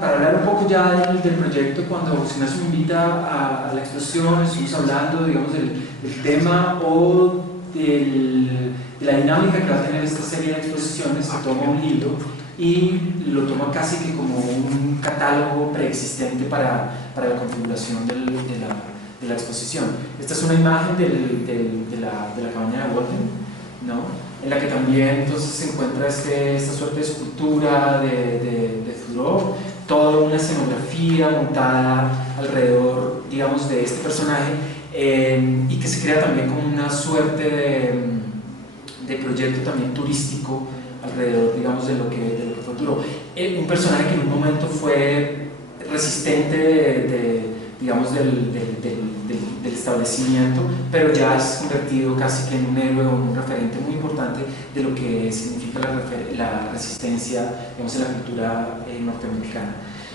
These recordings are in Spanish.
Para hablar un poco ya del proyecto, cuando José Ignacio me invita a la exposición, estuvimos hablando, digamos, del tema o de la dinámica que va a tener esta serie de exposiciones. Se toma un libro y lo toma casi que como un catálogo preexistente para la configuración de la exposición. Esta es una imagen de la cabaña de Walden, ¿no? En la que también entonces se encuentra esta suerte de escultura de Thoreau, toda una escenografía montada alrededor, digamos, de este personaje, y que se crea también como una suerte de proyecto también turístico alrededor, digamos, de lo que fue Thoreau. Un personaje que en un momento fue resistente digamos, del establecimiento, pero ya es convertido casi que en un héroe o un referente muy importante de lo que significa la resistencia, digamos, en la cultura norteamericana.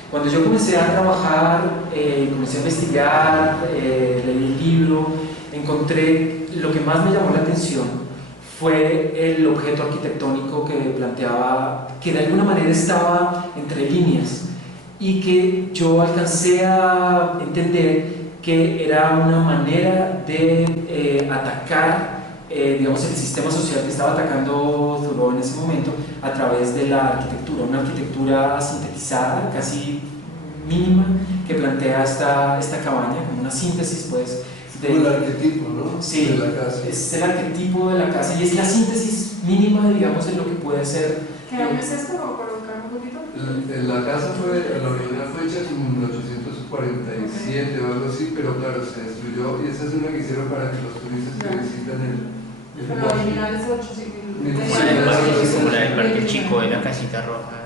Cuando yo comencé a trabajar, comencé a investigar, leí el libro, encontré lo que más me llamó la atención fue el objeto arquitectónico que planteaba, que de alguna manera estaba entre líneas y que yo alcancé a entender que era una manera de atacar, digamos, el sistema social que estaba atacando Thoreau en ese momento a través de la arquitectura, una arquitectura sintetizada, casi mínima, que plantea esta cabaña como una síntesis, pues, el arquetipo, ¿no? Sí, de la casa. Es el arquetipo de la casa y es la síntesis mínima, digamos, de lo que puede ser. ¿Qué año es esto? ¿Para buscar un poquito? La casa la original fue hecha en 1847 o algo así, pero claro, se destruyó y esa es una que hicieron para que los turistas que visitan el pero la original es 8, sí. Como la del Parque Chico de la casita roja.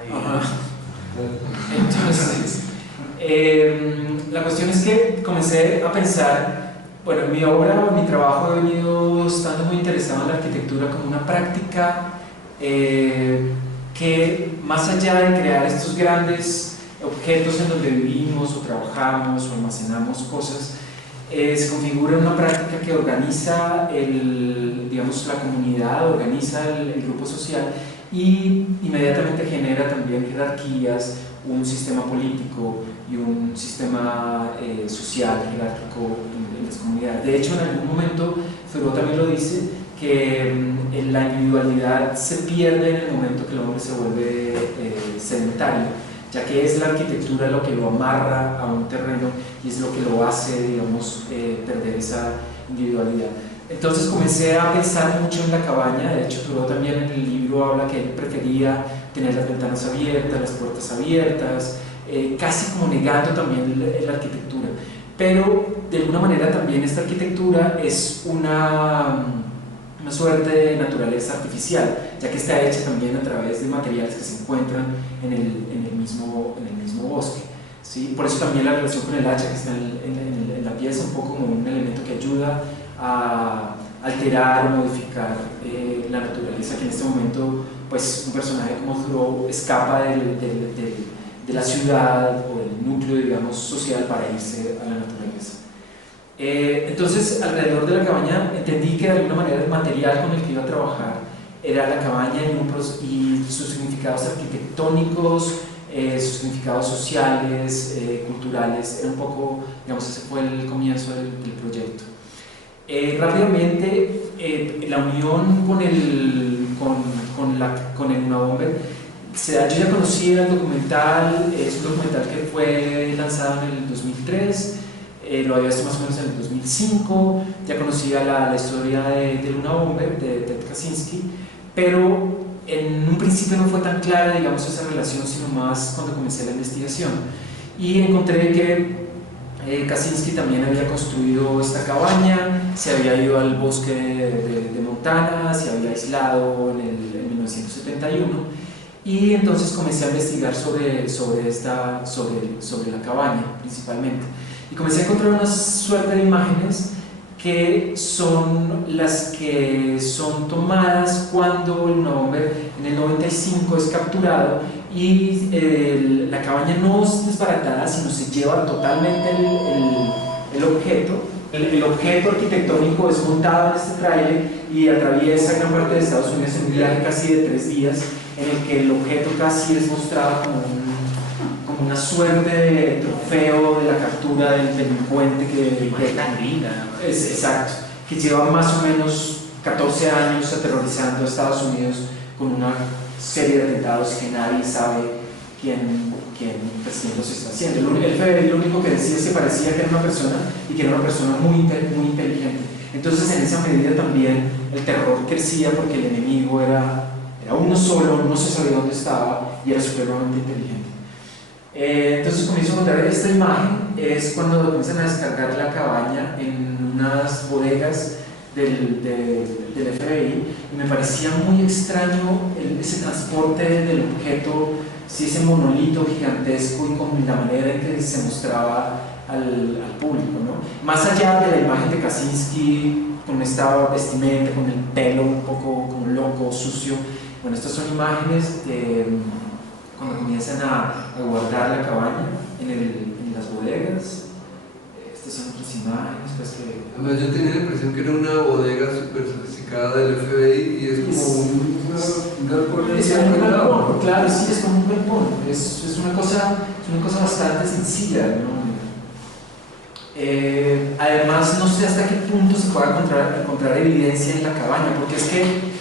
Entonces, la cuestión es que comencé a pensar, bueno, mi obra, mi trabajo he venido estando muy interesado en la arquitectura como una práctica que más allá de crear estos grandes objetos en donde vivimos o trabajamos o almacenamos cosas, se configura una práctica que organiza digamos, la comunidad, organiza el grupo social y inmediatamente genera también jerarquías, un sistema político y un sistema social, jerárquico en las comunidades. De hecho, en algún momento, Thoreau también lo dice, que la individualidad se pierde en el momento que el hombre se vuelve sedentario, ya que es la arquitectura lo que lo amarra a un terreno y es lo que lo hace, digamos, perder esa individualidad. Entonces comencé a pensar mucho en la cabaña. De hecho, Thoreau también en el libro habla que él prefería tener las ventanas abiertas, las puertas abiertas, casi como negando también la arquitectura. Pero de alguna manera también esta arquitectura es una suerte de naturaleza artificial, ya que está hecha también a través de materiales que se encuentran en el mismo bosque, ¿sí? Por eso también la relación con el hacha que está en la pieza, un poco como un elemento que ayuda a alterar o modificar la naturaleza, que en este momento, pues, un personaje como Thoreau escapa de la ciudad o del núcleo, digamos, social para irse a la naturaleza. Entonces, alrededor de la cabaña entendí que de alguna manera el material con el que iba a trabajar era la cabaña y sus significados arquitectónicos, sus significados sociales, culturales. Era un poco, digamos, ese fue el comienzo del proyecto. Rápidamente, la unión con el Unabomber se da. Yo ya conocía el documental, es un documental que fue lanzado en el 2003. Lo había visto más o menos en el 2005, ya conocía la historia de Unabomber, de Ted Kaczynski, pero en un principio no fue tan clara, digamos, esa relación, sino más cuando comencé la investigación. Y encontré que Kaczynski también había construido esta cabaña, se había ido al bosque de Montana, se había aislado en 1971, y entonces comencé a investigar sobre la cabaña principalmente. Y comencé a encontrar una suerte de imágenes que son las que son tomadas cuando el Unabomber en el 95 es capturado y la cabaña no es desbaratada, sino se lleva totalmente el objeto. El objeto arquitectónico es montado en este tráiler y atraviesa gran parte de Estados Unidos en un viaje casi de 3 días, en el que el objeto casi es mostrado como como una suerte de trofeo de la captura del delincuente exacto, que lleva más o menos 14 años aterrorizando a Estados Unidos con una serie de atentados que nadie sabe quién los está haciendo. El FBI lo único que decía es que parecía que era una persona y que era una persona muy inteligente. Entonces, en esa medida también el terror crecía porque el enemigo era uno solo, no se sabía dónde estaba y era supremamente inteligente. Entonces comienzo a encontrar esta imagen, es cuando comienzan a descargar la cabaña en unas bodegas del FBI, y me parecía muy extraño ese transporte del objeto, sí, ese monolito gigantesco y con la manera en que se mostraba al público, ¿no? Más allá de la imagen de Kaczynski con esta vestimenta, con el pelo un poco como loco, sucio. Bueno, estas son imágenes de cuando comienzan a guardar la cabaña en las bodegas. Estas son otras imágenes, pues que... Además, yo tenía la impresión que era una bodega súper sofisticada del FBI y es como un galpón. Es como un galpón, claro, sí, es como un galpón. Es una cosa bastante sencilla, ¿no? Además, no sé hasta qué punto se puede encontrar evidencia en la cabaña, porque es que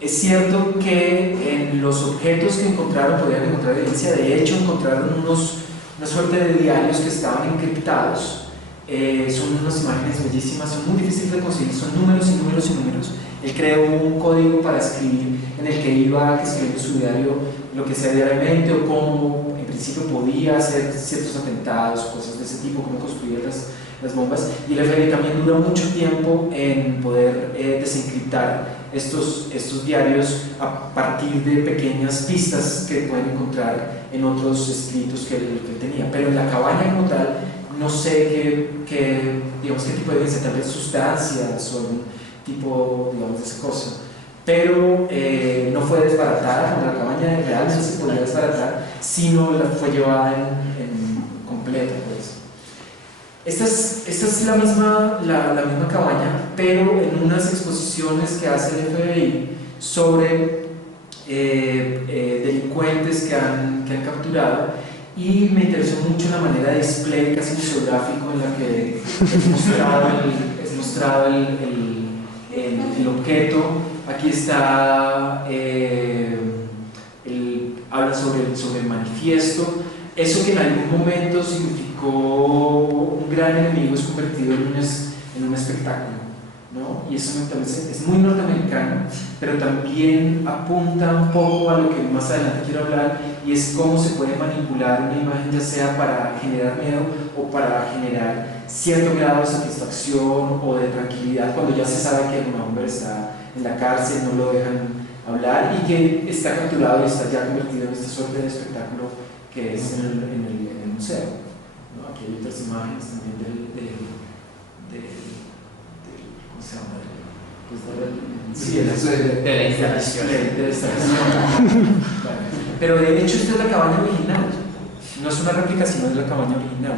es cierto que en los objetos que encontraron podían encontrar evidencia. De hecho, encontraron una suerte de diarios que estaban encriptados. Son unas imágenes bellísimas, son muy difíciles de conseguir, son números y números y números. Él creó un código para escribir en el que iba escribiendo su diario lo que sea diariamente, o cómo en principio podía hacer ciertos atentados, cosas de ese tipo, cómo construir las bombas. Y el FBI también dura mucho tiempo en poder desencriptar estos diarios a partir de pequeñas pistas que pueden encontrar en otros escritos que él tenía. Pero en la cabaña como tal, no sé qué tipo de evidencia, tal vez sustancias o algún tipo, digamos, de esa cosa. Pero no fue desbaratada, la cabaña real no se podía desbaratar, sino fue llevada en completa, pues. Esta es la misma cabaña, pero en unas exposiciones que hace el FBI sobre delincuentes que han capturado. Y me interesó mucho la manera de display casi museográfico en la que es mostrado el objeto. Aquí está, habla sobre el manifiesto. Eso que en algún momento significó un gran enemigo es convertido en un espectáculo, ¿no? Y eso me parece, es muy norteamericano, pero también apunta un poco a lo que más adelante quiero hablar, y es cómo se puede manipular una imagen, ya sea para generar miedo o para generar cierto grado de satisfacción o de tranquilidad cuando ya se sabe que un hombre está en la cárcel, no lo dejan hablar y que está capturado y está ya convertido en esta suerte de espectáculo que es en el museo, ¿no? Aquí hay otras imágenes también ¿cómo se llama? De la instalación. Pero de hecho esta es la cabaña original, no es una réplica, sino es la cabaña original.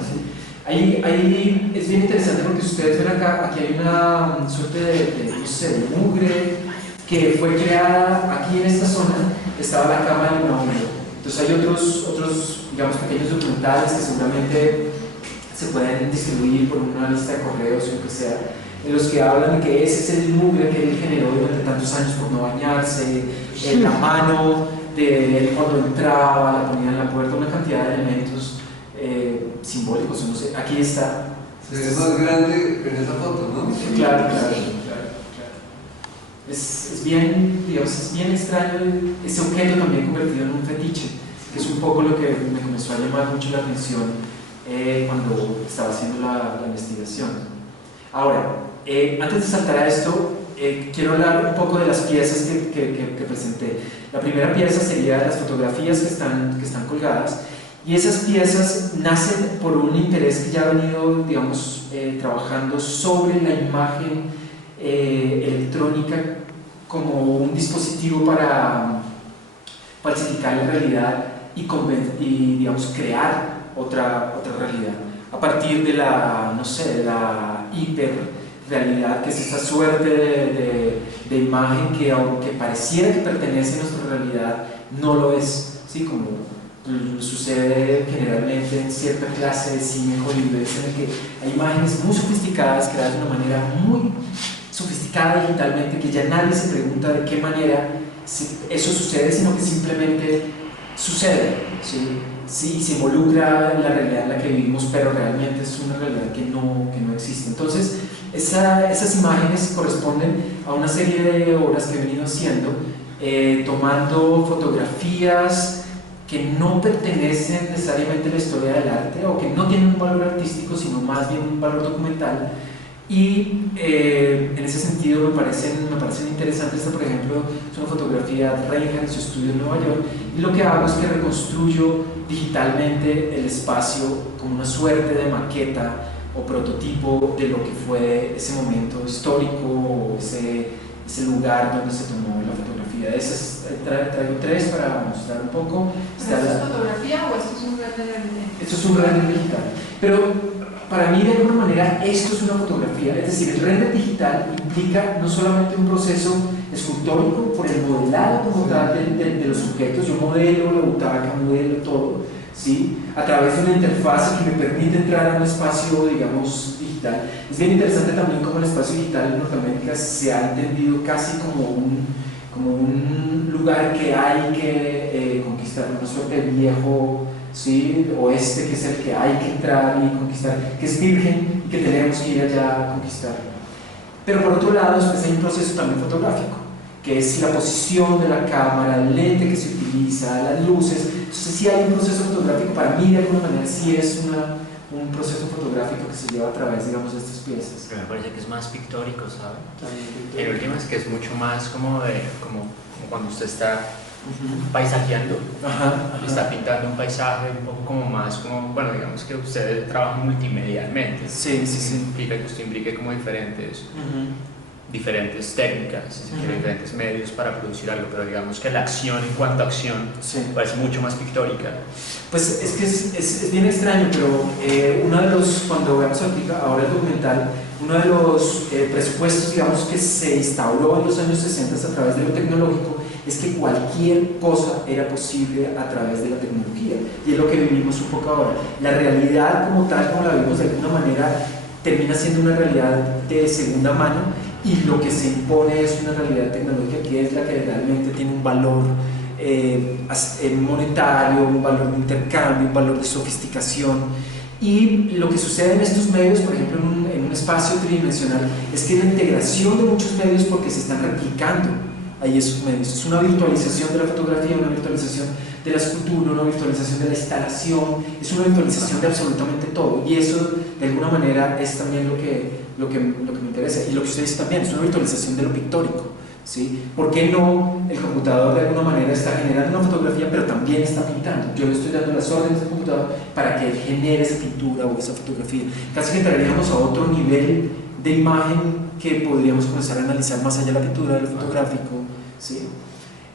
Ahí es bien interesante porque ustedes ven acá, aquí hay una suerte de mugre que fue creada aquí en esta zona. Estaba la cama de un hombre. Entonces hay otros, digamos, pequeños documentales que seguramente se pueden distribuir por una lista de correos o lo que sea, en los que hablan de que ese es el mugre que él generó durante tantos años por no bañarse, la mano de él cuando entraba, la ponía en la puerta, una cantidad de elementos simbólicos, no sé, aquí está. Es más grande en esa foto, ¿no? Claro. Es bien, digamos, es bien extraño ese objeto también convertido en un fetiche, que es un poco lo que me comenzó a llamar mucho la atención cuando estaba haciendo la investigación. Ahora, antes de saltar a esto, quiero hablar un poco de las piezas que presenté. La primera pieza sería las fotografías que están colgadas, y esas piezas nacen por un interés que ya ha venido, digamos, trabajando sobre la imagen electrónica como un dispositivo para falsificar la realidad y digamos, crear otra realidad a partir de la, no sé, de la hiperrealidad, que es esta suerte de imagen que, aunque pareciera que pertenece a nuestra realidad, no lo es, ¿sí? Como sucede generalmente en cierta clase de cine hollywoodense en el que hay imágenes muy sofisticadas creadas de una manera muy sofisticada digitalmente, que ya nadie se pregunta de qué manera eso sucede, sino que simplemente sucede, ¿sí? Sí, se involucra en la realidad en la que vivimos, pero realmente es una realidad que no existe. Entonces, esas imágenes corresponden a una serie de obras que he venido haciendo, tomando fotografías que no pertenecen necesariamente a la historia del arte o que no tienen un valor artístico, sino más bien un valor documental. Y en ese sentido me parecen interesantes. Esta, por ejemplo, es una fotografía de Reinhardt en su estudio en Nueva York, y lo que hago es que reconstruyo digitalmente el espacio como una suerte de maqueta o prototipo de lo que fue ese momento histórico o ese lugar donde se tomó la fotografía. De esas traigo tres para mostrar un poco. ¿Esto es fotografía o esto es un render? Esto es un render digital, pero para mí de alguna manera esto es una fotografía, es decir, el render digital implica no solamente un proceso escultórico por el modelado como tal de los objetos. Yo modelo la butaca, modelo todo, ¿sí? A través de una interfaz que me permite entrar a un espacio, digamos, digital. Es bien interesante también cómo el espacio digital en Norteamérica se ha entendido casi como un lugar que hay que conquistar, una suerte de viejo, ¿sí? Oeste, que es el que hay que entrar y conquistar, que es virgen y que tenemos que ir allá a conquistar. Pero por otro lado, después hay un proceso también fotográfico, que es la posición de la cámara, el lente que se utiliza, las luces. Entonces sí hay un proceso fotográfico. Para mí de alguna manera sí es un proceso fotográfico que se lleva a través, digamos, de estas piezas. Pero me parece que es más pictórico, ¿sabe? El último es que es mucho más como cuando usted está paisajeando, está pintando un paisaje un poco como más, como, bueno, digamos que usted trabaja multimedialmente. Sí. Implica que usted implique como diferentes técnicas, diferentes medios para producir algo, pero digamos que la acción en cuanto a acción parece mucho más pictórica. Pues es que es bien extraño, pero cuando veamos ahora el documental, uno de los presupuestos, digamos, que se instauró en los años 60 a través de lo tecnológico, es que cualquier cosa era posible a través de la tecnología, y es lo que vivimos un poco ahora. La realidad como tal, como la vivimos de alguna manera, termina siendo una realidad de segunda mano, y lo que se impone es una realidad tecnológica que es la que realmente tiene un valor monetario, un valor de intercambio, un valor de sofisticación. Y lo que sucede en estos medios, por ejemplo en un espacio tridimensional, es que la integración de muchos medios, porque se están replicando ahí esos medios, es una virtualización de la fotografía, una virtualización de la escultura, una virtualización de la instalación, es una virtualización de absolutamente todo, y eso de alguna manera es también lo que me interesa, y lo que usted dice también, es una virtualización de lo pictórico, ¿sí? ¿Por qué no el computador de alguna manera está generando una fotografía, pero también está pintando? Yo le estoy dando las órdenes al computador para que él genere esa pintura o esa fotografía. Casi que entraríamos a otro nivel de imagen que podríamos comenzar a analizar más allá de la pintura, del fotográfico, ¿sí?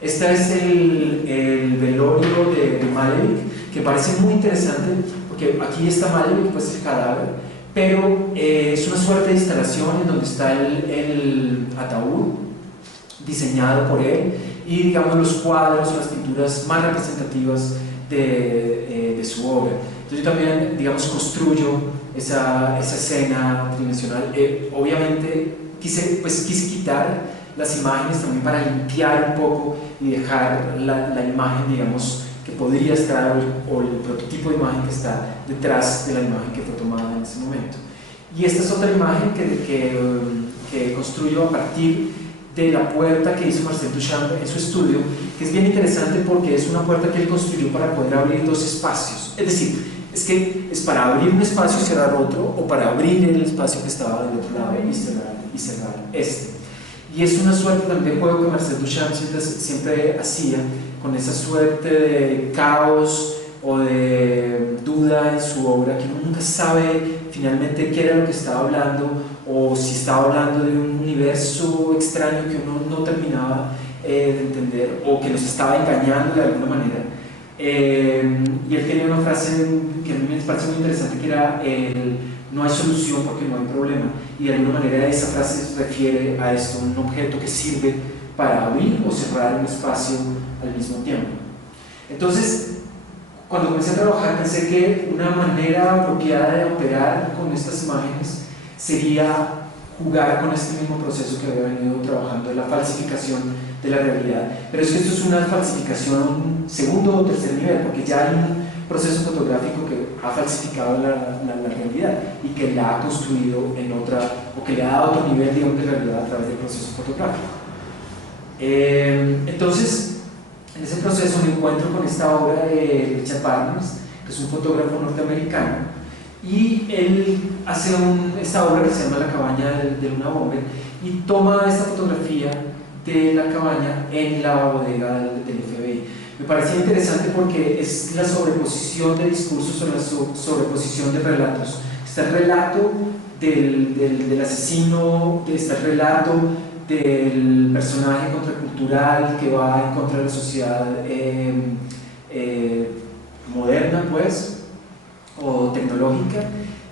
Este es el velorio de Malevich, que parece muy interesante, porque aquí está Malevich, pues el cadáver, pero es una suerte de instalación en donde está el ataúd diseñado por él, y digamos los cuadros o las pinturas más representativas de su obra. Entonces yo también, digamos, construyo esa escena tridimensional. Obviamente quise quitar las imágenes también para limpiar un poco y dejar la imagen, digamos, que podría estar, o el prototipo de imagen que está detrás de la imagen que fue tomada en ese momento. Y esta es otra imagen que construyo a partir de la puerta que hizo Marcel Duchamp en su estudio, que es bien interesante porque es una puerta que él construyó para poder abrir dos espacios. Es decir, es para abrir un espacio y cerrar otro, o para abrir el espacio que estaba del otro lado y cerrar este. Y es una suerte también de juego que Marcel Duchamp siempre hacía, con esa suerte de caos o de duda en su obra, que uno nunca sabe finalmente qué era lo que estaba hablando, o si estaba hablando de un universo extraño que uno no terminaba de entender, o que nos estaba engañando de alguna manera. Y él tenía una frase que a mí me parece muy interesante, que era no hay solución porque no hay problema, y de alguna manera esa frase se refiere a esto, un objeto que sirve para abrir o cerrar un espacio al mismo tiempo. Entonces, cuando comencé a trabajar pensé que una manera apropiada de operar con estas imágenes sería jugar con este mismo proceso que había venido trabajando de la falsificación de la realidad. Pero es que esto es una falsificación segundo o tercer nivel, porque ya hay un proceso fotográfico que ha falsificado la realidad y que la ha construido en otra, o que le ha dado otro nivel, digamos, de realidad a través del proceso fotográfico. Entonces, en ese proceso me encuentro con esta obra de Richard Barnes, que es un fotógrafo norteamericano, y él hace esta obra que se llama La cabaña de Luna Bomber, y toma esta fotografía de la cabaña en la bodega del FBI. Me parecía interesante porque es la sobreposición de discursos o la sobreposición de relatos. Está el relato del asesino, está el relato del personaje contracultural que va en contra de la sociedad moderna, pues, o tecnológica,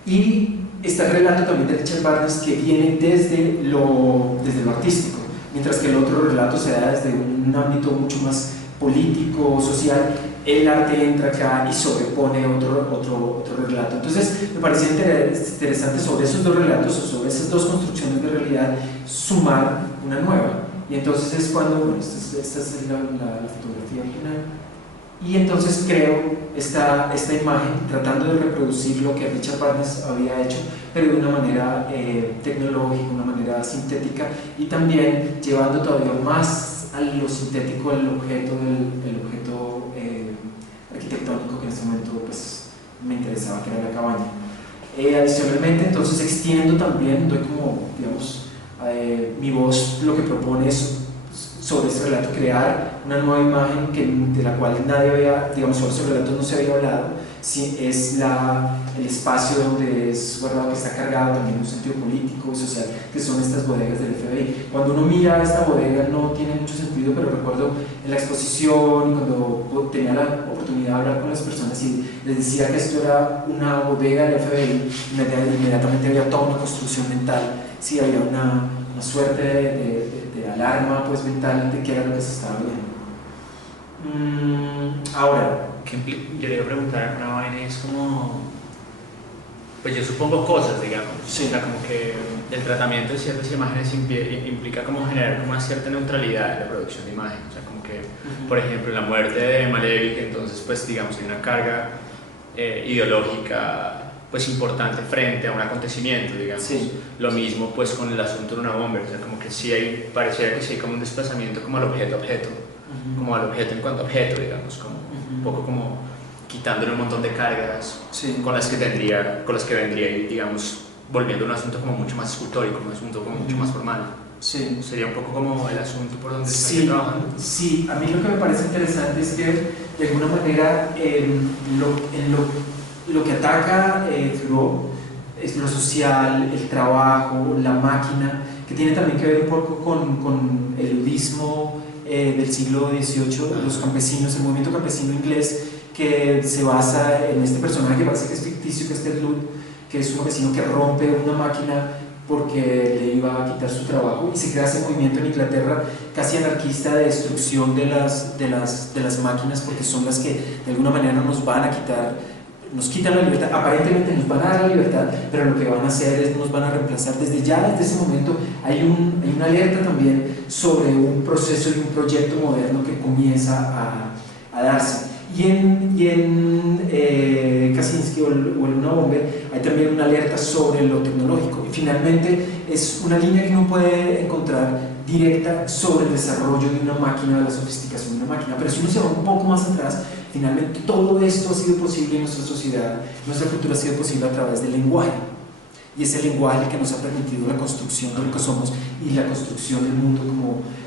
y está el relato también de Richard Barnes que viene desde lo artístico, mientras que el otro relato se da desde un ámbito mucho más político, social. El arte entra acá y sobrepone otro relato. Entonces me parecía interesante sobre esos dos relatos o sobre esas dos construcciones de realidad sumar una nueva, y entonces es cuando, bueno, esta es la fotografía original, y entonces creo esta imagen tratando de reproducir lo que Richard Barnes había hecho, pero de una manera tecnológica, una manera sintética, y también llevando todavía más a lo sintético el objeto arquitectónico que en este momento pues, me interesaba, que era la cabaña. Adicionalmente, entonces extiendo también, doy como, digamos, mi voz lo que propone es sobre este relato, crear una nueva imagen de la cual nadie había, digamos, sobre ese relato no se había hablado. Sí, es el espacio donde es guardado, que está cargado también en un sentido político y social, que son estas bodegas del FBI. Cuando uno mira esta bodega no tiene mucho sentido, pero recuerdo en la exposición, cuando tenía la oportunidad de hablar con las personas y les decía que esto era una bodega del FBI, inmediatamente había toda una construcción mental, sí, había una suerte de alarma pues, mental de qué era lo que se estaba viendo. Ahora, yo le iba a preguntar una vaina, es como, pues yo supongo cosas, digamos, sí. O sea, como que el tratamiento de ciertas imágenes implica como generar como una cierta neutralidad en la producción de imagen, o sea, como que, por ejemplo, la muerte de Malevich, entonces, pues, digamos, hay una carga ideológica, pues, importante frente a un acontecimiento, digamos. Sí. Lo mismo, pues, con el asunto de Luna Bomber, o sea, como que sí pareciera que sí hay como un desplazamiento como al objeto a objeto, como al objeto en cuanto a objeto, digamos, como un poco como quitándole un montón de cargas sí. con las que vendría y, digamos, volviendo a un asunto como mucho más escultórico, un asunto como mucho más formal. Sí. Sería un poco como el asunto por donde sí, están trabajando. Sí, a mí lo que me parece interesante es que de alguna manera lo que ataca Thoreau es lo social, el trabajo, la máquina, que tiene también que ver un poco con el ludismo del siglo XVIII, los campesinos, el movimiento campesino inglés, que se basa en este personaje que parece que es ficticio, que es Ted Ludd, que es un campesino que rompe una máquina porque le iba a quitar su trabajo, y se crea ese movimiento en Inglaterra casi anarquista de destrucción de las máquinas, porque son las que de alguna manera nos van a quitar, nos quitan la libertad, aparentemente nos van a dar la libertad, pero lo que van a hacer es nos van a reemplazar. Desde ese momento hay una alerta también sobre un proceso y un proyecto moderno que comienza a darse. Y en Kaczynski o en Luna Bomber hay también una alerta sobre lo tecnológico, y finalmente es una línea que uno puede encontrar directa sobre el desarrollo de una máquina, de la sofisticación de una máquina. Pero si uno se va un poco más atrás, finalmente todo esto ha sido posible en nuestra sociedad, nuestra cultura ha sido posible a través del lenguaje, y es el lenguaje que nos ha permitido la construcción de lo que somos y la construcción del mundo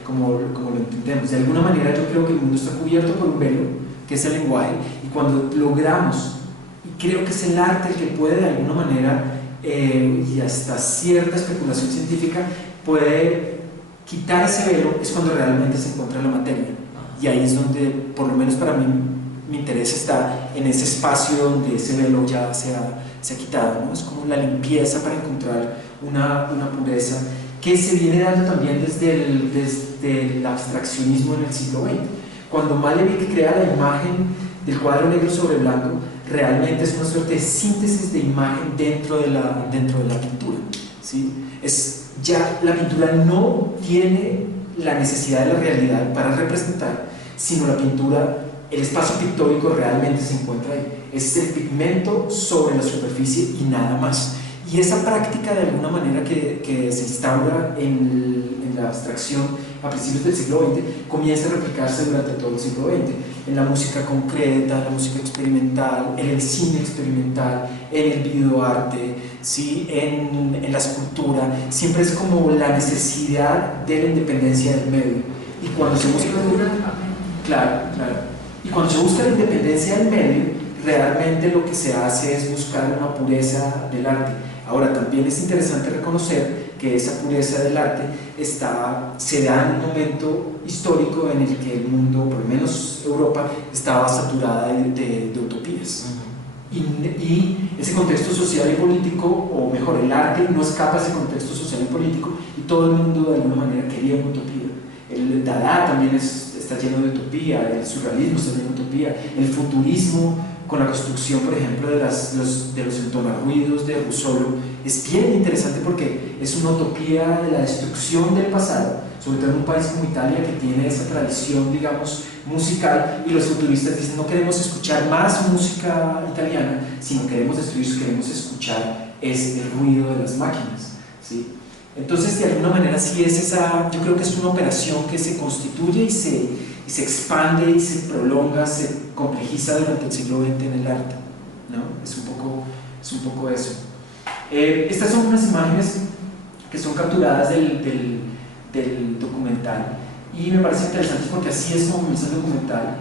como lo entendemos. De alguna manera yo creo que el mundo está cubierto por un velo, que es el lenguaje, y cuando logramos, y creo que es el arte el que puede de alguna manera, y hasta cierta especulación científica, puede quitar ese velo, es cuando realmente se encuentra la materia, y ahí es donde, por lo menos para mí, mi interés está en ese espacio donde ese velo ya se ha quitado, ¿no? Es como la limpieza para encontrar una pureza que se viene dando también desde el abstraccionismo en el siglo XX. Cuando Malevich crea la imagen del cuadro negro sobre blanco realmente es una suerte de síntesis de imagen dentro de la pintura, ¿sí? Ya la pintura no tiene la necesidad de la realidad para representar, sino la pintura, el espacio pictórico realmente se encuentra ahí. Es el pigmento sobre la superficie y nada más. Y esa práctica de alguna manera que se instaura en la abstracción a principios del siglo XX comienza a replicarse durante todo el siglo XX en la música concreta, en la música experimental, en el cine experimental, en el videoarte, ¿sí? en la escultura. Siempre es como la necesidad de la independencia del medio. Y cuando se busca y cuando se busca la independencia del medio, realmente lo que se hace es buscar una pureza del arte. Ahora, también es interesante reconocer que esa pureza del arte se da en un momento histórico en el que el mundo, por lo menos Europa, estaba saturada de utopías. Y ese contexto social y político, o mejor, el arte no escapa a ese contexto social y político, y todo el mundo de alguna manera quería una utopía. El Dada también está lleno de utopía, el surrealismo está lleno de utopía, el futurismo con la construcción, por ejemplo, de los entonarruidos de Russolo, es bien interesante porque es una utopía de la destrucción del pasado, sobre todo en un país como Italia que tiene esa tradición, digamos, musical, y los futuristas dicen no queremos escuchar más música italiana, sino queremos escuchar el ruido de las máquinas, ¿sí? Entonces, de alguna manera, sí yo creo que es una operación que se constituye y se expande y se prolonga, se complejiza durante el siglo XX en el arte, ¿no? Es un poco eso. Estas son unas imágenes que son capturadas del documental y me parecen interesantes porque así es como comienza el documental,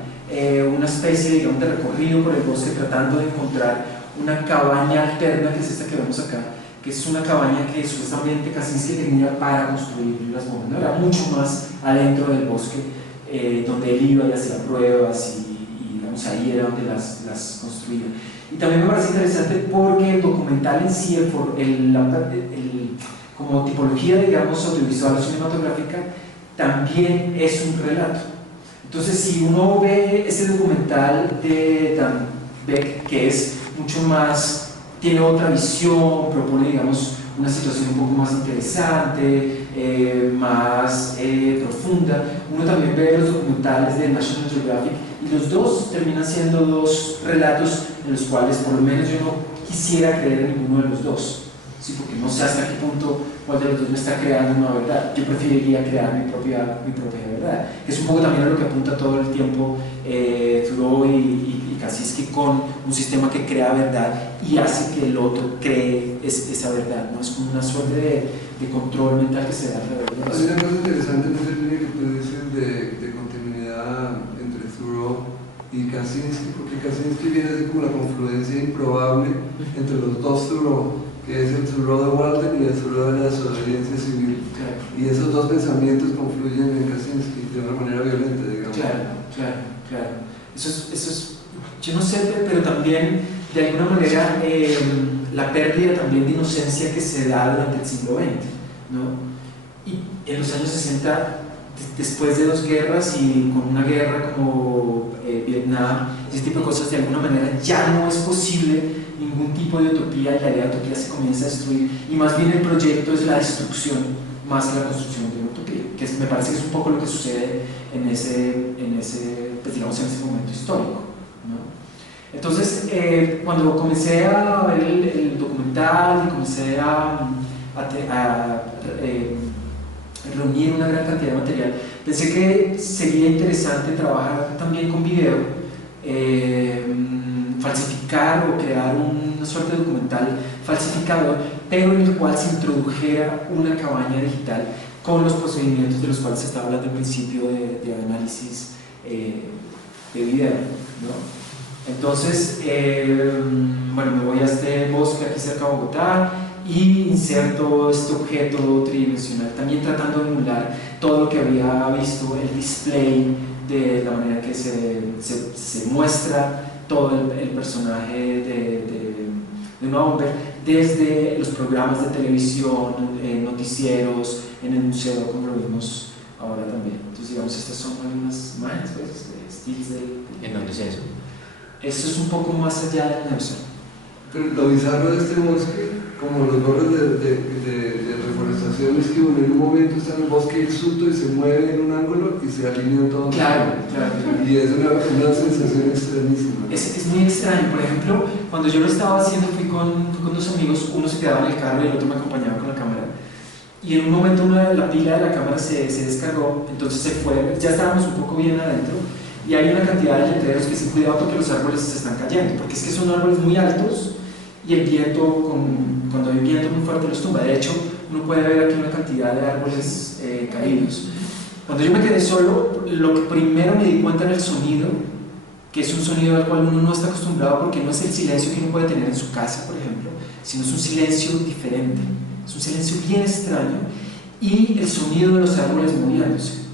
una especie, digamos, de recorrido por el bosque tratando de encontrar una cabaña alterna, que es esta que vemos acá, que es una cabaña que supuestamente Kaczynski tenía para construir las bombas, ¿no? Era mucho más adentro del bosque, donde él iba y hacía pruebas y digamos, ahí era donde las construía. Y también me parece interesante porque el documental en sí, como tipología, digamos, audiovisual o cinematográfica, también es un relato. Entonces, si uno ve ese documental de Dan Beck, que es mucho más, tiene otra visión, propone, digamos, una situación un poco más interesante, más profunda. Uno también ve los documentales de National Geographic y los dos terminan siendo dos relatos en los cuales por lo menos yo no quisiera creer en ninguno de los dos, ¿sí? Porque no sé hasta qué punto cuál de los dos me está creando una verdad. Yo preferiría crear mi propia verdad, que es un poco también a lo que apunta todo el tiempo Thoreau y Kaczynski, con un sistema que crea verdad y hace que el otro cree esa verdad, ¿no? Es como una suerte de control mental que se da alrededor de eso. Hay una cosa interesante en esa línea que tú dices de continuidad entre Thoreau y Kaczynski, porque Kaczynski viene a ser como la confluencia improbable entre los dos Thoreau, que es el Thoreau de Walden y el Thoreau de la desobediencia civil. Claro. Y esos dos pensamientos confluyen en Kaczynski de una manera violenta, digamos. Claro. Eso es, yo no sé, pero también de alguna manera la pérdida también de inocencia que se da durante el siglo XX, ¿no? Y en los años 60, después de dos guerras y con una guerra como Vietnam, ese tipo de cosas, de alguna manera ya no es posible ningún tipo de utopía, y la idea de utopía se comienza a destruir, y más bien el proyecto es la destrucción más que la construcción de una utopía, que me parece que es un poco lo que sucede en ese pues digamos, en ese momento histórico, ¿no? Entonces, cuando comencé a ver el documental y comencé a reunir una gran cantidad de material, pensé que sería interesante trabajar también con video, falsificar o crear una suerte de documental falsificado, pero en el cual se introdujera una cabaña digital con los procedimientos de los cuales se estaba hablando al principio de análisis de video, ¿no? Entonces, bueno, me voy a este bosque aquí cerca de Bogotá y inserto este objeto tridimensional, también tratando de emular todo lo que había visto, el display, de la manera que se muestra todo el personaje de Nauber, desde los programas de televisión, noticieros, en el museo, como lo vimos ahora también. Entonces, digamos, estas son algunas imágenes, pues, estilos ¿En dónde es eso? Eso es un poco más allá del neoceno. Pero lo bizarro de este bosque, como los bordes de reforestación, es que uno en un momento está en el bosque hirsuto y se mueve en un ángulo y se alinea todo. Claro. Y es una sensación extrañísima. Es muy extraño. Por ejemplo, cuando yo lo estaba haciendo, fui con dos amigos, uno se quedaba en el carro y el otro me acompañaba con la cámara. Y en un momento la pila de la cámara se descargó, entonces se fue, ya estábamos un poco bien adentro. Y hay una cantidad de letreros que se cuidado porque los árboles se están cayendo, porque es que son árboles muy altos y el viento, cuando hay viento muy fuerte, los tumba. De hecho, uno puede ver aquí una cantidad de árboles caídos. Cuando yo me quedé solo, lo que primero me di cuenta era el sonido, que es un sonido al cual uno no está acostumbrado porque no es el silencio que uno puede tener en su casa, por ejemplo, sino es un silencio diferente, es un silencio bien extraño, y el sonido de los árboles moviéndose,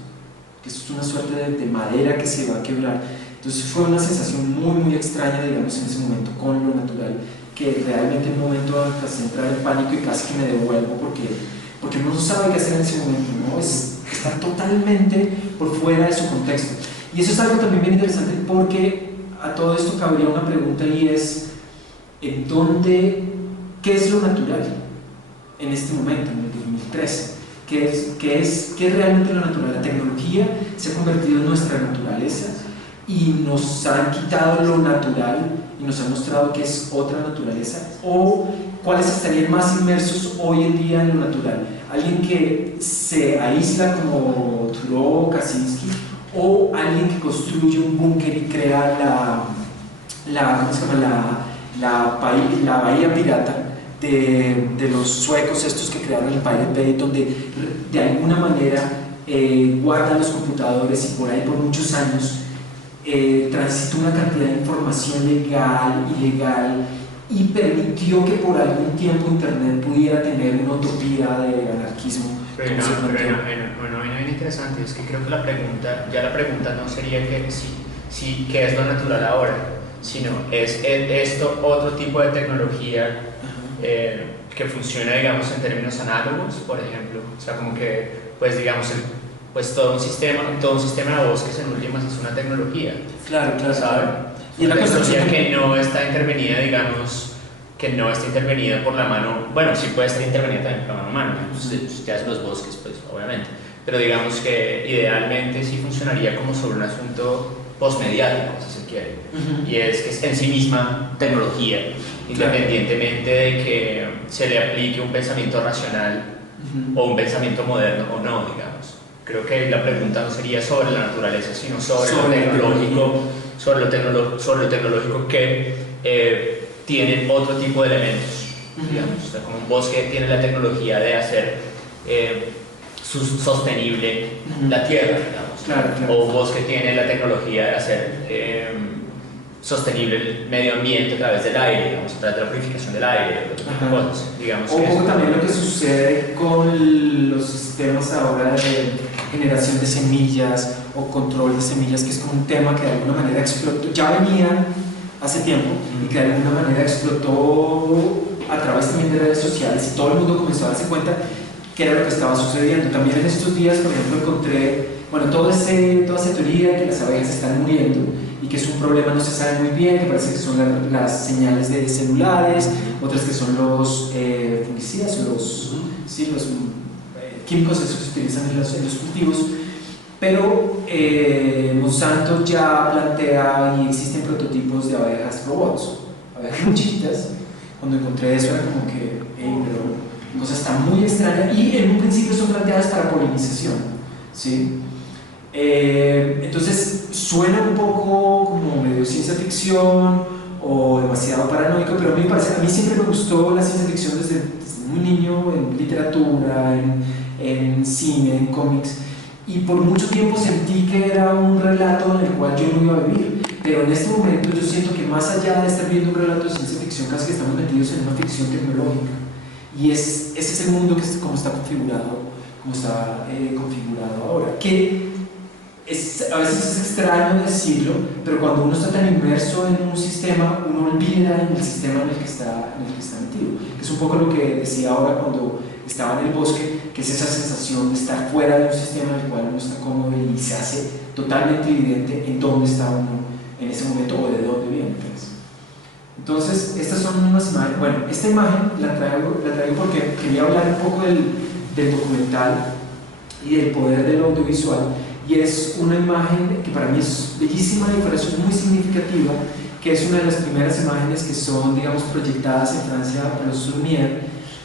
que es una suerte de madera que se va a quebrar. Entonces fue una sensación muy extraña, digamos, en ese momento con lo natural, que realmente en un momento alcancé a entrar en pánico y casi que me devuelvo porque uno no sabe qué hacer en ese momento, ¿no? Está totalmente por fuera de su contexto. Y eso es algo también bien interesante porque a todo esto cabría una pregunta y es ¿qué es lo natural en este momento, en el 2013? ¿Qué es realmente lo natural? La tecnología se ha convertido en nuestra naturaleza y nos han quitado lo natural y nos han mostrado que es otra naturaleza, o cuáles estarían más inmersos hoy en día en lo natural. Alguien que se aísla como Thoreau o Kaczynski, o alguien que construye un búnker y crea ¿cómo se llama? La bahía pirata de los suecos, estos que crearon el Pirate Bay, donde de alguna manera guardan los computadores y por ahí por muchos años transitó una cantidad de información legal, ilegal, y permitió que por algún tiempo Internet pudiera tener una utopía de anarquismo. Pero bien interesante, es que creo que la pregunta no sería que qué es lo natural ahora, sino es esto otro tipo de tecnología que funciona, digamos, en términos análogos, por ejemplo. O sea, como que, pues digamos, todo un sistema de bosques en últimas es una tecnología. Claro, ¿saben? Y una tecnología que no está intervenida, digamos, que no está intervenida por la mano, bueno, sí puede estar intervenida también por la mano humana, usted hace los bosques, pues, obviamente, pero digamos que idealmente sí funcionaría como sobre un asunto postmediático, si se quiere, y es que es en sí misma tecnología, independientemente de que se le aplique un pensamiento racional o un pensamiento moderno o no, digamos. Creo que la pregunta no sería sobre la naturaleza, sino sobre lo tecnológico que tiene otro tipo de elementos, digamos. O sea, como un bosque tiene la tecnología de hacer sostenible la tierra, digamos. O un bosque tiene la tecnología de hacer sostenible el medio ambiente a través del aire, digamos, a través de la purificación del aire, cosas, digamos. O un poco también lo que sucede con los sistemas ahora de generación de semillas o control de semillas, que es como un tema que de alguna manera explotó, ya venía hace tiempo, y que de alguna manera explotó a través también de redes sociales, y todo el mundo comenzó a darse cuenta que era lo que estaba sucediendo. También en estos días, por ejemplo, encontré, toda esa teoría de que las abejas están muriendo y que es un problema, no se sabe muy bien, que parece que son las señales de celulares, otras que son los fungicidas, los químicos esos que se utilizan en los cultivos. Pero Monsanto ya plantea y existen prototipos de abejas robots, abejas muy chiquitas. Cuando encontré eso era como que, pero la cosa está muy extraña, y en un principio son planteadas para polinización, ¿sí? Entonces suena un poco como medio ciencia ficción o demasiado paranoico, pero a mí siempre me gustó la ciencia ficción desde muy niño, en literatura, en cine, en cómics, y por mucho tiempo sentí que era un relato en el cual yo no iba a vivir, pero en este momento yo siento que más allá de estar viendo un relato de ciencia ficción, casi que estamos metidos en una ficción tecnológica, y ese es el mundo como está configurado ahora, que a veces es extraño decirlo, pero cuando uno está tan inmerso en un sistema, uno olvida en el sistema en el que está metido, que es un poco lo que decía ahora cuando estaba en el bosque, que es esa sensación de estar fuera de un sistema en el cual uno está cómodo y se hace totalmente evidente en dónde está uno en ese momento o de dónde viene. Pues. Entonces, estas son unas imágenes. Bueno, esta imagen la traigo porque quería hablar un poco del documental y del poder del audiovisual, y es una imagen que para mí es bellísima y por eso es muy significativa, que es una de las primeras imágenes que son, digamos, proyectadas en Francia por los Lumière,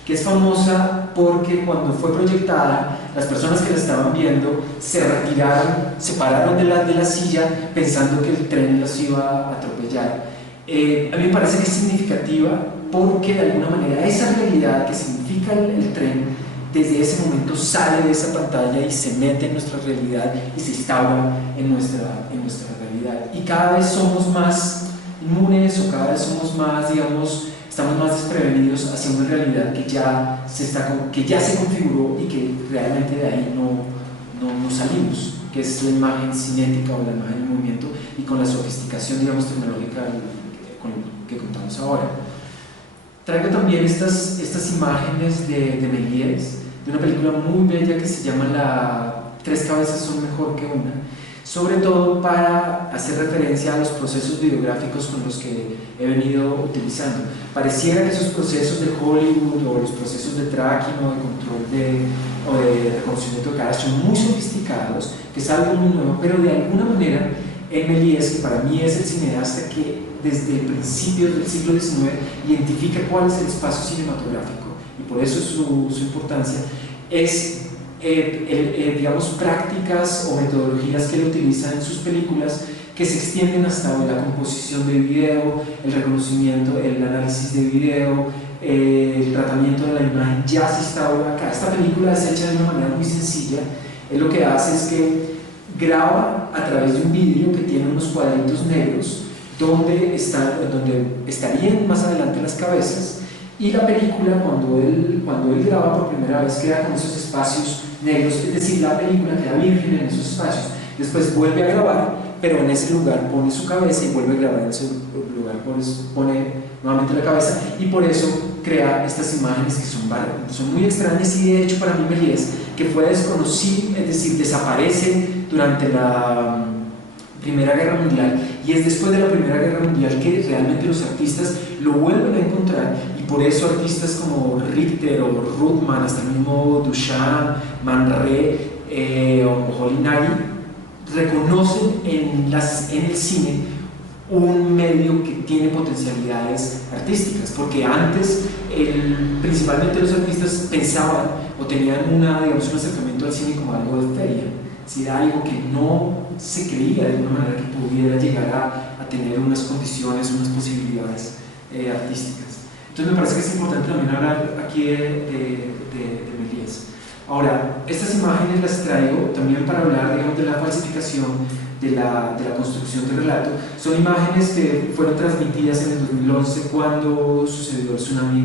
que es famosa porque cuando fue proyectada, las personas que la estaban viendo se retiraron, se pararon de la silla pensando que el tren los iba a atropellar. A mí me parece que es significativa porque de alguna manera esa realidad que significa el tren, desde ese momento sale de esa pantalla y se mete en nuestra realidad y se instaura en nuestra realidad. Y cada vez somos más inmunes o cada vez somos más, digamos, estamos más desprevenidos hacia una realidad que ya se configuró y que realmente de ahí no salimos, que es la imagen cinética o la imagen en movimiento, y con la sofisticación, digamos, tecnológica con que contamos ahora. Traigo también estas imágenes de Méliès, de una película muy bella que se llama Tres cabezas son mejor que una, sobre todo para hacer referencia a los procesos videográficos con los que he venido utilizando. Pareciera que esos procesos de Hollywood o los procesos de tracking o de control o de reconocimiento de cara son muy sofisticados, que es algo muy nuevo, pero de alguna manera Méliès, que para mí es el cineasta que desde el principio del siglo XIX identifica cuál es el espacio cinematográfico, y por eso su importancia, es digamos, prácticas o metodologías que él utiliza en sus películas que se extienden hasta la composición de video, el reconocimiento, el análisis de video, el tratamiento de la imagen ya se instaura acá. Esta película es hecha de una manera muy sencilla. Él lo que hace es que graba a través de un vídeo que tiene unos cuadritos negros donde estarían más adelante las cabezas, y la película, cuando él graba por primera vez, queda con esos espacios negros, es decir, la película queda virgen en esos espacios. Después vuelve a grabar, pero en ese lugar pone su cabeza, y vuelve a grabar en ese lugar, pone nuevamente la cabeza, y por eso crea estas imágenes que son muy extrañas. Y de hecho para mí Méliès, que fue desconocido, es decir, desaparece durante la Primera Guerra Mundial, y es después de la Primera Guerra Mundial que realmente los artistas lo vuelven a encontrar, y por eso artistas como Richter o Ruttmann, hasta el mismo Duchamp, Man Ray o Moholy-Nagy reconocen en el cine un medio que tiene potencialidades artísticas, porque antes principalmente los artistas pensaban o tenían un acercamiento al cine como algo de feria, si era algo que no se creía de alguna manera que pudiera llegar a tener unas condiciones, unas posibilidades artísticas. Entonces me parece que es importante también hablar aquí de Méliès. Ahora, estas imágenes las traigo también para hablar, digamos, de la falsificación de la construcción del relato. Son imágenes que fueron transmitidas en el 2011 cuando sucedió el tsunami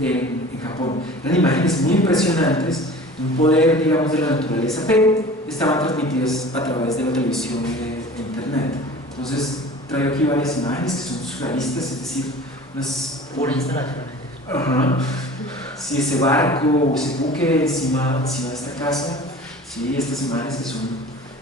en Japón. Eran imágenes muy impresionantes, de un poder, digamos, de la naturaleza, pero estaban transmitidas a través de la televisión y de internet. Entonces traigo aquí varias imágenes que son surrealistas, es decir, unas pura instalación. Sí, ese barco o ese buque encima de esta casa, sí, estas imágenes que son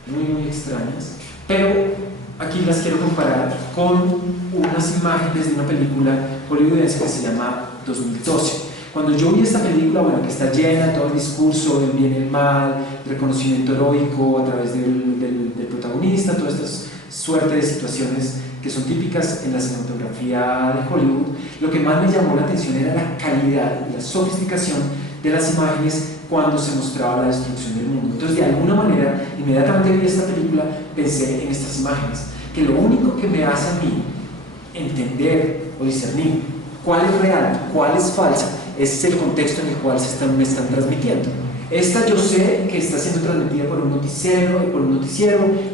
muy extrañas, pero aquí las quiero comparar con unas imágenes de una película hollywoodense que se llama 2012. Cuando yo vi esta película, bueno, que está llena de todo el discurso del bien y el mal, el reconocimiento heroico a través del protagonista, todas estas suerte de situaciones que son típicas en la cinematografía de Hollywood, lo que más me llamó la atención era la calidad y la sofisticación de las imágenes cuando se mostraba la destrucción del mundo. Entonces, de alguna manera, inmediatamente vi esta película, pensé en estas imágenes, que lo único que me hace a mí entender o discernir cuál es real, cuál es falsa, es el contexto en el cual me están transmitiendo. Esta yo sé que está siendo transmitida por un noticiero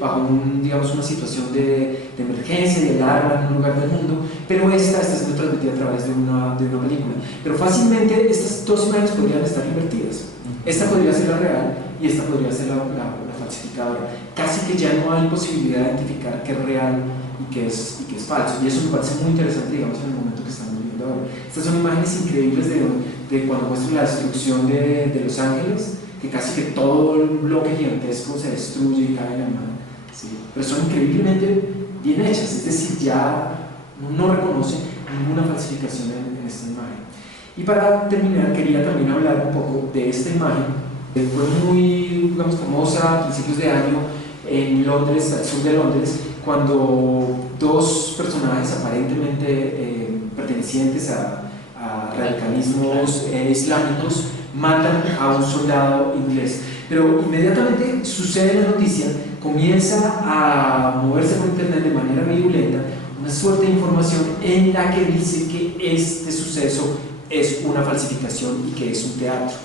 bajo digamos, una situación de emergencia, de alarma en un lugar del mundo, pero esta está siendo transmitida a través de una película. Pero fácilmente estas dos imágenes podrían estar invertidas. Esta podría ser la real y esta podría ser la falsificadora. Casi que ya no hay posibilidad de identificar qué es real y qué es falso. Y eso me parece muy interesante, digamos, en el momento que estamos viviendo ahora. Estas son imágenes increíbles de cuando muestran la destrucción de Los Ángeles, que casi que todo el bloque gigantesco se destruye y cae en la mar. ¿Sí? Pero son increíblemente bien hechas, es decir, ya no reconoce ninguna falsificación en esta imagen. Y para terminar, quería también hablar un poco de esta imagen, que fue muy, digamos, famosa a principios de año en Londres, al sur de Londres, cuando dos personajes aparentemente pertenecientes a radicalismos islámicos matan a un soldado inglés. Pero inmediatamente sucede la noticia, comienza a moverse por internet de manera violenta una suerte de información en la que dice que este suceso es una falsificación y que es un teatro,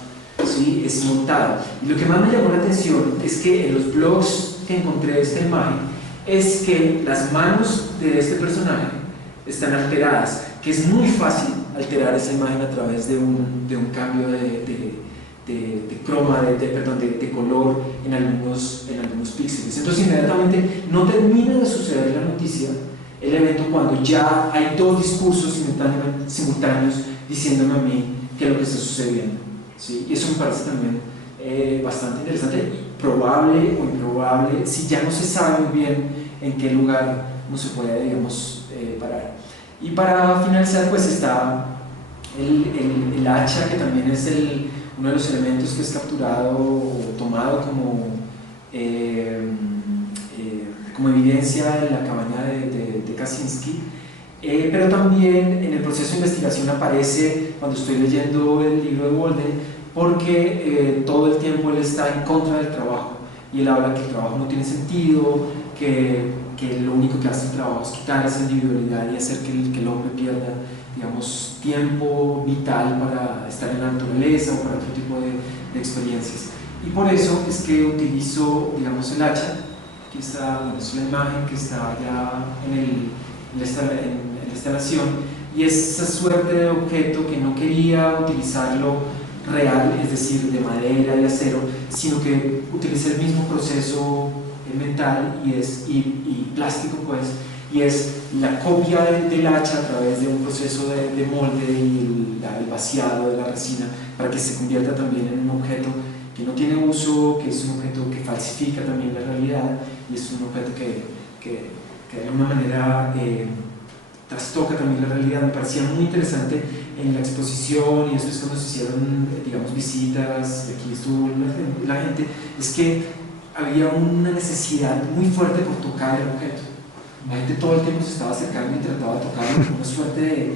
¿sí? Es montado. Y lo que más me llamó la atención es que en los blogs que encontré de esta imagen es que las manos de este personaje están alteradas, que es muy fácil alterar esa imagen a través de un cambio de croma, de color en algunos píxeles. Entonces inmediatamente no termina de suceder la noticia, el evento, cuando ya hay dos discursos simultáneos diciéndome a mí qué es lo que está sucediendo, ¿sí? Y eso me parece también bastante interesante, probable o improbable, si ya no se sabe muy bien en qué lugar no se puede, digamos, parar. Y para finalizar, pues está el hacha, que también es uno de los elementos que es capturado o tomado como evidencia en la cabaña de Kaczynski, pero también en el proceso de investigación aparece cuando estoy leyendo el libro de Walden, porque todo el tiempo él está en contra del trabajo y él habla que el trabajo no tiene sentido, que lo único que hace el trabajo es quitar esa individualidad y hacer que el hombre pierda, digamos, tiempo vital para estar en la naturaleza o para otro tipo de experiencias. Y por eso es que utilizo, digamos, el hacha. Aquí está, bueno, es una imagen que está ya en la instalación, y esa suerte de objeto que no quería utilizarlo real, es decir, de madera y acero, sino que utilicé el mismo proceso mental y plástico, pues, y es la copia del hacha a través de un proceso de molde y el vaciado de la resina para que se convierta también en un objeto que no tiene uso, que es un objeto que falsifica también la realidad, y es un objeto que de alguna manera trastoca también la realidad. Me parecía muy interesante en la exposición, y después cuando se hicieron, digamos, visitas, aquí estuvo la gente, es que había una necesidad muy fuerte por tocar el objeto. La gente todo el tiempo se estaba acercando y trataba de tocarlo, con una suerte de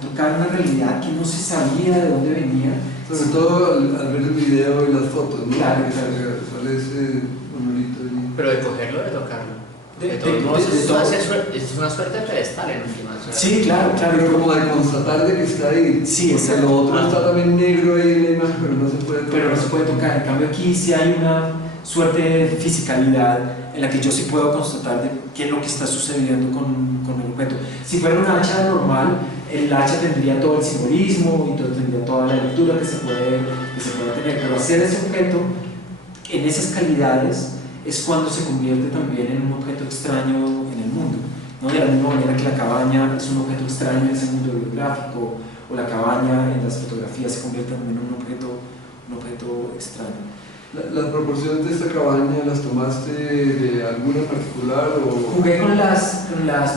tocar una realidad que no se sabía de dónde venía. Sobre todo al ver el video y las fotos, ¿no? Claro, sale ese monolito ahí. Pero de cogerlo, de tocarlo. De todos modos, es una suerte de pedestal en última. Sí, claro. Pero como de constatar de que está ahí. Sí, porque lo otro está también negro ahí en la imagen, pero no se puede tocar. Pero no se puede tocar. En cambio aquí sí hay una suerte de fisicalidad en la que yo sí puedo constatar de qué es lo que está sucediendo con el objeto. Si fuera una hacha normal, el hacha tendría todo el simbolismo y tendría toda la lectura que se puede tener, pero hacer ese objeto en esas calidades es cuando se convierte también en un objeto extraño en el mundo, ¿no? De la misma manera que la cabaña es un objeto extraño en ese mundo biográfico, o la cabaña en las fotografías se convierte también en un objeto extraño. ¿Las proporciones de esta cabaña las tomaste de alguna en particular? O? Jugué con las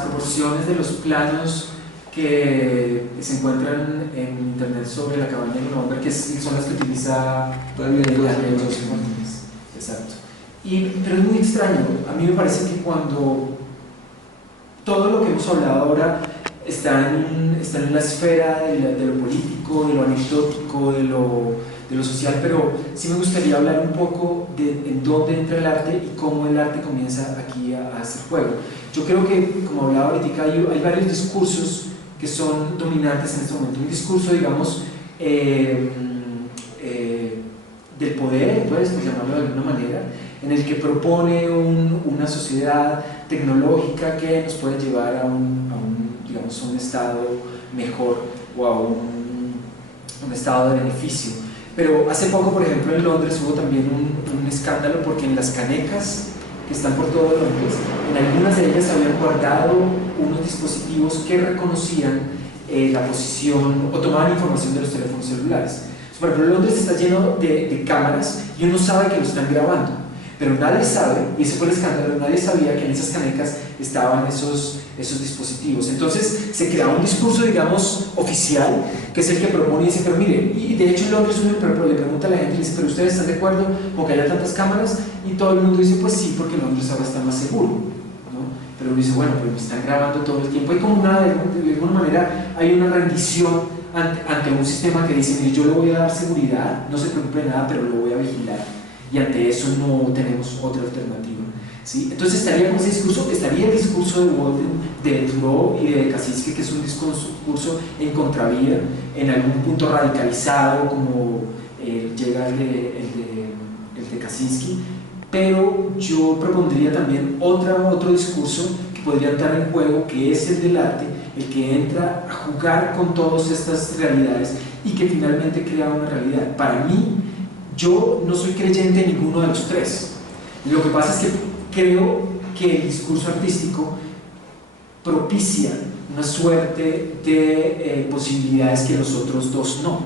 proporciones de los planos que se encuentran en internet sobre la cabaña de Nuremberg, que son las que utiliza Daniel Joseph Martínez. Exacto. Pero es muy extraño. A mí me parece que cuando todo lo que hemos hablado ahora está en la esfera de lo político, de lo anecdótico, de lo social, pero sí me gustaría hablar un poco de en dónde entra el arte y cómo el arte comienza aquí a hacer juego. Yo creo que, como hablaba ahorita, hay varios discursos que son dominantes en este momento. Un discurso, digamos, del poder, pues, por llamarlo de alguna manera, en el que propone una sociedad tecnológica que nos puede llevar a digamos, un estado mejor, o a un estado de beneficio. Pero hace poco, por ejemplo, en Londres hubo también un escándalo, porque en las canecas que están por todo Londres, en algunas de ellas habían guardado unos dispositivos que reconocían la posición o tomaban información de los teléfonos celulares. Por ejemplo, Londres está lleno de cámaras y uno sabe que lo están grabando, pero nadie sabe, y ese fue el escándalo, nadie sabía que en esas canecas estaban esos dispositivos. Entonces se crea un discurso, digamos, oficial, que es el que propone y dice, pero mire, y de hecho en Londres uno le pregunta a la gente, y dice, pero ¿ustedes están de acuerdo con que haya tantas cámaras? Y todo el mundo dice, pues sí, porque Londres ahora está más seguro, ¿no? Pero uno dice, bueno, pues me están grabando todo el tiempo. Hay como de alguna manera, hay una rendición ante un sistema que dice, mire, yo le voy a dar seguridad, no se preocupe de nada, pero lo voy a vigilar, y ante eso no tenemos otra alternativa, ¿sí? Entonces estaría con ese discurso, estaría el discurso de Walden, de Thoreau y de Kaczynski, que es un discurso en contravía, en algún punto radicalizado, como llega el de Kaczynski, pero yo propondría también otro discurso que podría entrar en juego, que es el del arte, el que entra a jugar con todas estas realidades y que finalmente crea una realidad. Para mí, yo no soy creyente en ninguno de los tres. Lo que pasa es que creo que el discurso artístico propicia una suerte de posibilidades que los otros dos no,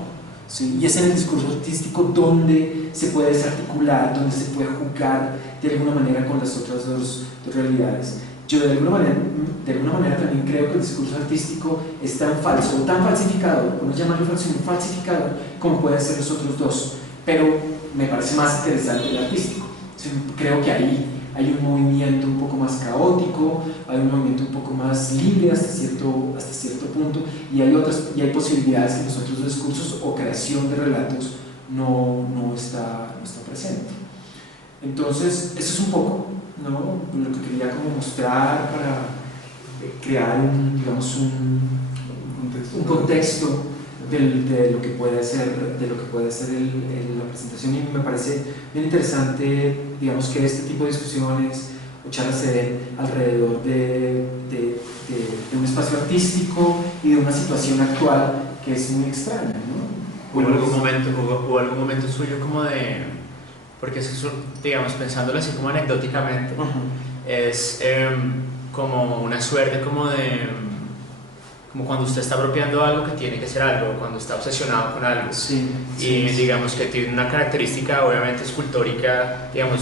¿sí? Y es en el discurso artístico donde se puede desarticular, donde se puede jugar de alguna manera con las otras dos realidades. Yo de alguna manera también creo que el discurso artístico es tan falso, tan falsificado, podemos llamarlo falsificado, como pueden ser los otros dos, pero me parece más interesante el artístico. Creo que ahí hay un movimiento un poco más caótico, hay un movimiento un poco más libre hasta cierto punto, y hay posibilidades que en los otros discursos o creación de relatos no está presente. Entonces, eso es un poco, ¿no?, lo que quería como mostrar para crear un contexto de lo que puede ser la presentación, y me parece bien interesante, digamos, que este tipo de discusiones o charlas se den alrededor de un espacio artístico y de una situación actual que es muy extraña, ¿no? ¿Hubo algún momento suyo como de, porque es que, digamos, pensándolo así como anecdóticamente, es como una suerte como cuando usted está apropiando algo que tiene que ser algo, cuando está obsesionado con algo, sí, digamos que tiene una característica obviamente escultórica, digamos,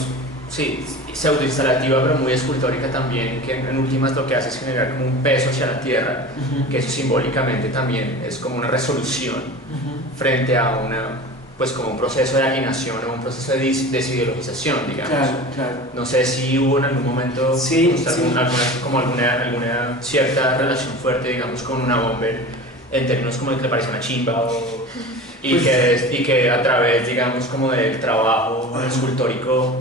sí, pseudoinstalativa, pero muy escultórica también, que en últimas lo que hace es generar como un peso hacia la tierra, que eso simbólicamente también es como una resolución frente a pues como un proceso de alienación o un proceso de desideologización, digamos. Claro. No sé si hubo en algún momento alguna cierta relación fuerte, digamos, con una bomber en términos como de que le parece una chimba y que a través, digamos, como del trabajo escultórico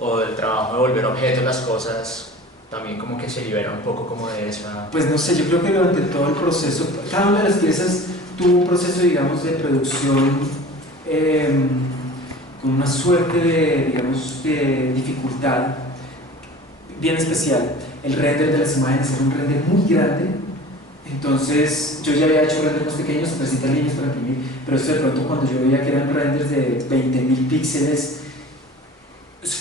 o del trabajo de volver objetos las cosas, también como que se libera un poco como de esa... Pues no sé, yo creo que durante todo el proceso, cada una de las piezas tuvo un proceso, digamos, de producción con una suerte de dificultad bien especial. El render de las imágenes era un render muy grande, entonces yo ya había hecho renders más pequeños, 300 líneas para imprimir, pero eso de pronto cuando yo veía que eran renders de 20.000 píxeles,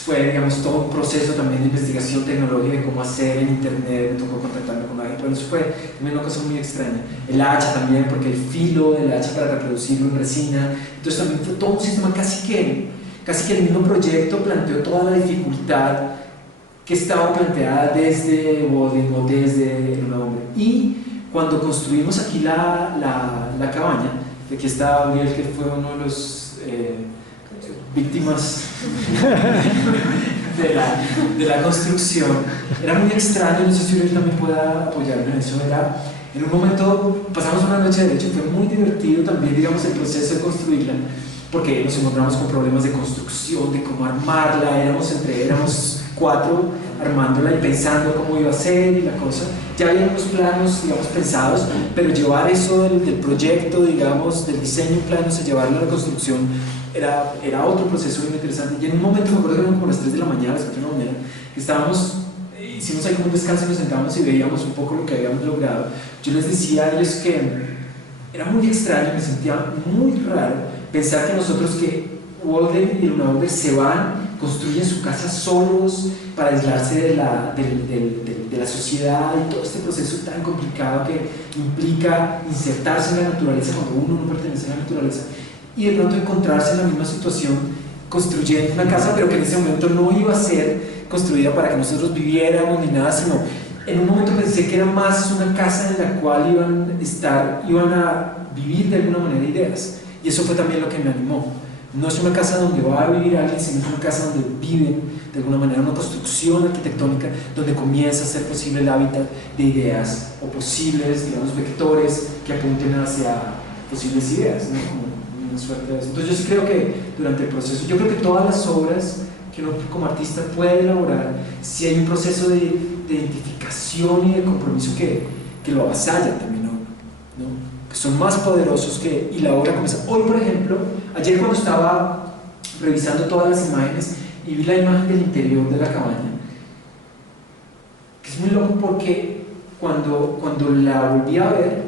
fue, digamos, todo un proceso también de investigación tecnológica de cómo hacer en internet. Me tocó contactarme con alguien, pero eso fue también una cosa muy extraña. El hacha también, porque el filo del hacha para reproducirlo en resina, entonces también fue todo un sistema, casi que el mismo proyecto planteó toda la dificultad que estaba planteada desde Walden o desde El Hombre. Y cuando construimos aquí la cabaña, aquí está Gabriel, que fue uno de los víctimas de la construcción, era muy extraño, no sé si él también pueda apoyarme en eso. En un momento pasamos una noche, de hecho fue muy divertido también, digamos, el proceso de construirla, porque nos encontramos con problemas de construcción, de cómo armarla, éramos 4 armándola y pensando cómo iba a ser y la cosa. Ya había unos planos, digamos, pensados, pero llevar eso del proyecto, digamos, del diseño en planos, a llevarlo a la construcción, era otro proceso muy interesante. Y en un momento, me acuerdo que eran como las 3 de la mañana, las 4 de la mañana, que hicimos ahí como un descanso y nos sentábamos y veíamos un poco lo que habíamos logrado. Yo les decía a ellos que era muy extraño, me sentía muy raro pensar que nosotros, que Walden y Luna Bomber se van, construyen su casa solos para aislarse de la sociedad y todo este proceso tan complicado que implica insertarse en la naturaleza cuando uno no pertenece a la naturaleza, y de pronto encontrarse en la misma situación construyendo una casa, pero que en ese momento no iba a ser construida para que nosotros viviéramos ni nada, sino en un momento pensé que era más una casa en la cual iban a vivir de alguna manera ideas, y eso fue también lo que me animó. No es una casa donde va a vivir alguien, sino es una casa donde viven de alguna manera, una construcción arquitectónica donde comienza a ser posible el hábitat de ideas o posibles, digamos, vectores que apunten hacia posibles ideas, ¿no? Como una suerte de eso. Entonces yo sí creo que durante el proceso, yo creo que todas las obras que uno como artista puede elaborar, si hay un proceso de identificación y de compromiso que lo avasalla también, ¿no? Que son más poderosos y la obra comienza. Hoy, por ejemplo, ayer cuando estaba revisando todas las imágenes y vi la imagen del interior de la cabaña, que es muy loco porque cuando la volví a ver,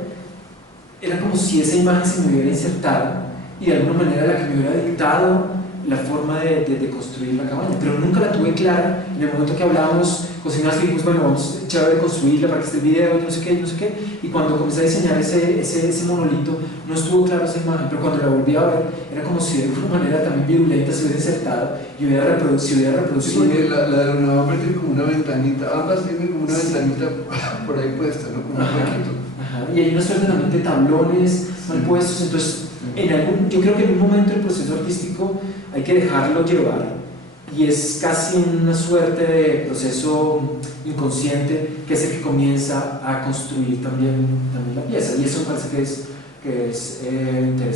era como si esa imagen se me hubiera insertado y de alguna manera la que me hubiera dictado la forma de construir la cabaña, pero nunca la tuve clara. En el momento que hablábamos, cocinamos, dijimos, bueno, vamos a echar de construirla para que esté el video, no sé qué, y cuando comencé a diseñar ese monolito, no estuvo claro esa imagen, pero cuando la volví a ver, era como si de alguna manera también virulenta se hubiera insertado y hubiera reproducido. Sí, porque la de Leonardo tiene como una ventanita, ambas tienen como una ventanita por ahí puesta, ¿no? Como un huequito. Y hay una suerte también de tablones mal puestos, entonces yo creo que en un momento del proceso artístico hay que dejarlo llevar, y es casi una suerte de proceso inconsciente que es el que comienza a construir también la pieza, y eso me parece que es interesante.